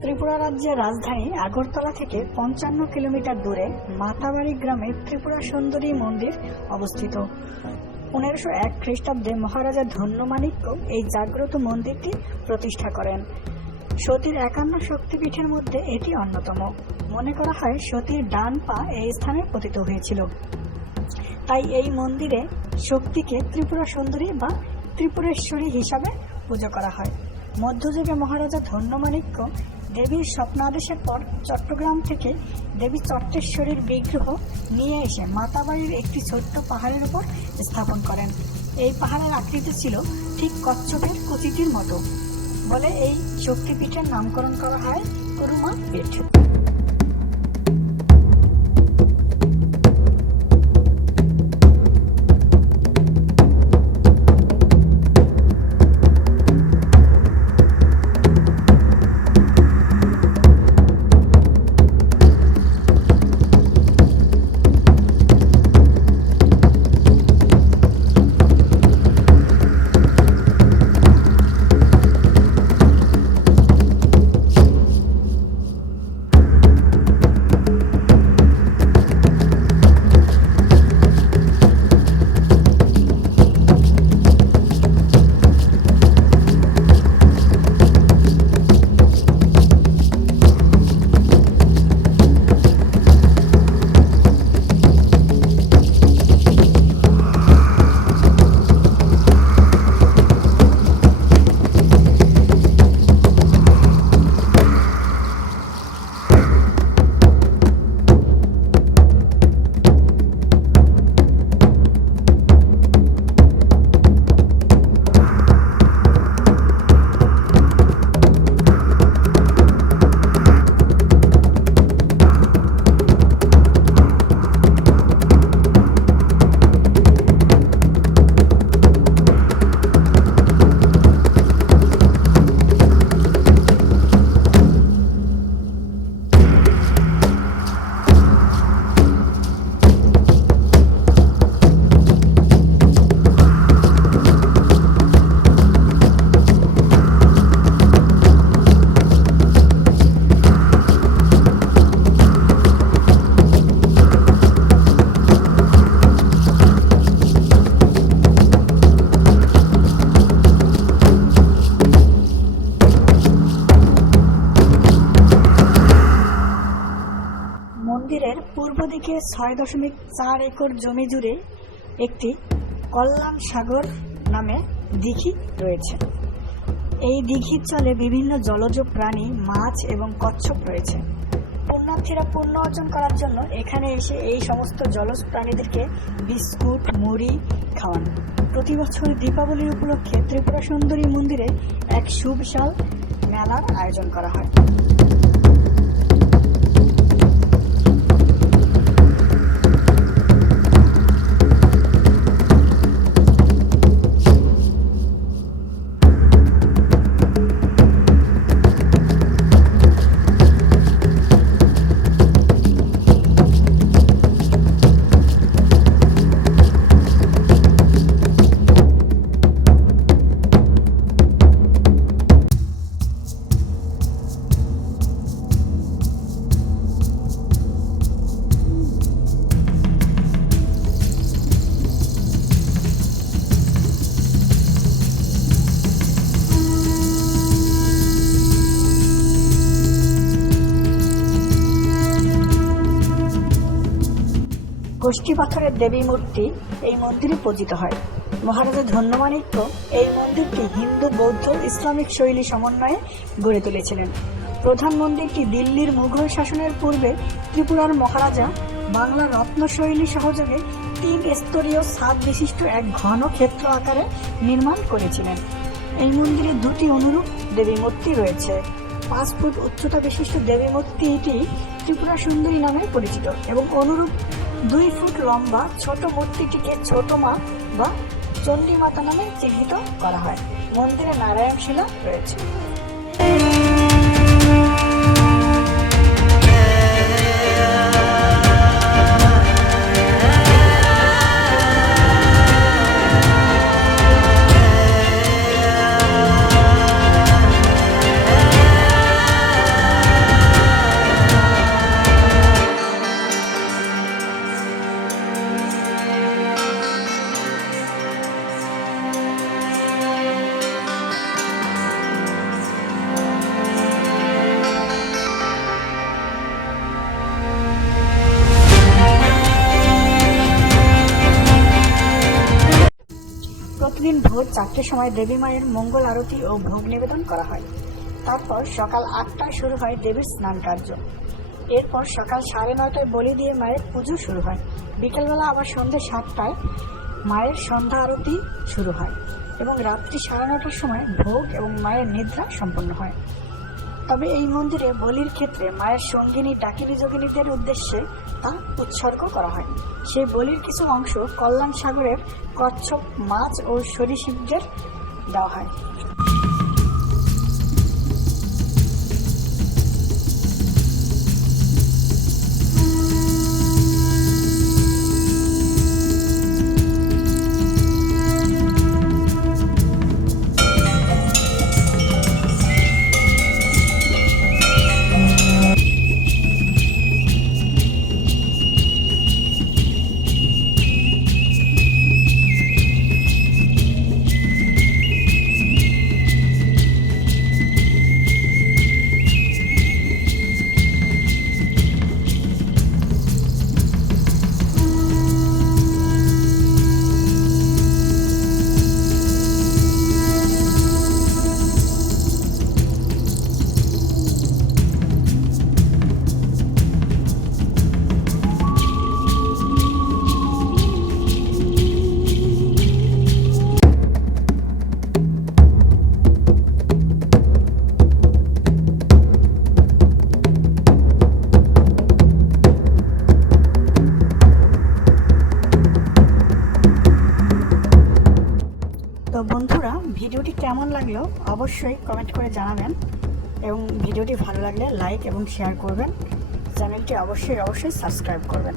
ত্রিপুরা রাজ্যের রাজধানী আগরতলা থেকে পঞ্চান্ন কিলোমিটার দূরে মাতাবাড়ি গ্রামে ত্রিপুরা সুন্দরী মন্দির অবস্থিত। পনেরোশো এক খ্রিস্টাব্দে মহারাজা ধন্যমাণিক্য এই জাগ্রত মন্দিরটি প্রতিষ্ঠা করেন। সতীর একান্ন শক্তিপীঠের মধ্যে এটি অন্যতম। মনে করা হয় সতীর ডান পা এই স্থানে পতিত হয়েছিল। তাই এই মন্দিরে শক্তিকে ত্রিপুরা সুন্দরী বা ত্রিপুরেশ্বরী হিসাবে পুজো করা হয়। মধ্যযুগে মহারাজা ধন্যমাণিক্য দেবীর স্বপ্নাদেশের পর চট্টগ্রাম থেকে দেবী চট্টেশ্বরীর বিগ্রহ নিয়ে এসে মাতাবাড়ির একটি ছোট্ট পাহাড়ের উপর স্থাপন করেন। এই পাহাড়ের আকৃতি ছিল ঠিক কচ্ছপের কুচিটির মতো। বলে এই শক্তিপীঠের নামকরণ করা হয় করুমা পীঠ। মন্দিরের পূর্ব দিকে ছয় দশমিক চার একর জমি জুড়ে একটি কল্যাণ সাগর নামে দিঘি রয়েছে। এই দিঘির চলে বিভিন্ন জলজ প্রাণী, মাছ এবং কচ্ছপ রয়েছে। পুণ্যার্থীরা পুণ্য অর্জন করার জন্য এখানে এসে এই সমস্ত জলজ প্রাণীদেরকে বিস্কুট, মুড়ি খাওয়ান। প্রতি বছর দীপাবলির উপলক্ষে ত্রিপুরা সুন্দরী মন্দিরে এক সুবিশাল মেলার আয়োজন করা হয়। গোষ্ঠী পাথরের দেবী মূর্তি এই মন্দিরে পূজিত হয়। মহারাজা ধন্যমাণিক্য এই মন্দিরটি হিন্দু, বৌদ্ধ, ইসলামিক শৈলী সমন্বয়ে গড়ে তুলেছিলেন। প্রধান মন্দিরটি দিল্লির মুঘল শাসনের পূর্বে ত্রিপুরার মহারাজা বাংলা রত্নশৈলী সহযোগে তিন স্তরীয় ছাদ বিশিষ্ট এক ঘন ক্ষেত্র আকারে নির্মাণ করেছিলেন। এই মন্দিরে দুটি অনুরূপ দেবী মূর্তি রয়েছে। পাঁচ ফুট উচ্চতা বিশিষ্ট দেবী মূর্তিটি ত্রিপুরা সুন্দরী নামে পরিচিত এবং অনুরূপ দুই ফুট লম্বা ছোট মূর্তিটিকে ছোট মা বা চণ্ডী মাতা নামে চিহ্নিত করা হয়। মন্দিরে নারায়ণ শিলা রয়েছে। চারটের সময় দেবী মায়ের মঙ্গল আরতি ও ভোগ নিবেদন করা হয়। তারপর সকাল আটটায় শুরু হয় দেবীর স্নান কার্য। এরপর সকাল সাড়ে নয়টায় বলি দিয়ে মায়ের পুজো শুরু হয়। বিকেলবেলা আবার সন্ধ্যে সাতটায় মায়ের সন্ধ্যা আরতি শুরু হয় এবং রাত্রি সাড়ে নটার সময় ভোগ এবং মায়ের নিদ্রা সম্পন্ন হয়। তবে এই মন্দিরে বলির ক্ষেত্রে মায়ের সঙ্গিনী ডাকিনী যোগিনীদের উদ্দেশ্যে তা উৎসর্গ করা হয় সেই বলির কিছু অংশ কল্যাণ সাগরের কচ্ছপ, মাছ ও সরীসৃপদের দেওয়া হয়। অবশ্যই কমেন্ট করে জানাবেন এবং ভিডিওটি ভালো লাগলে লাইক এবং শেয়ার করবেন। চ্যানেলটি অবশ্যই অবশ্যই সাবস্ক্রাইব করবেন।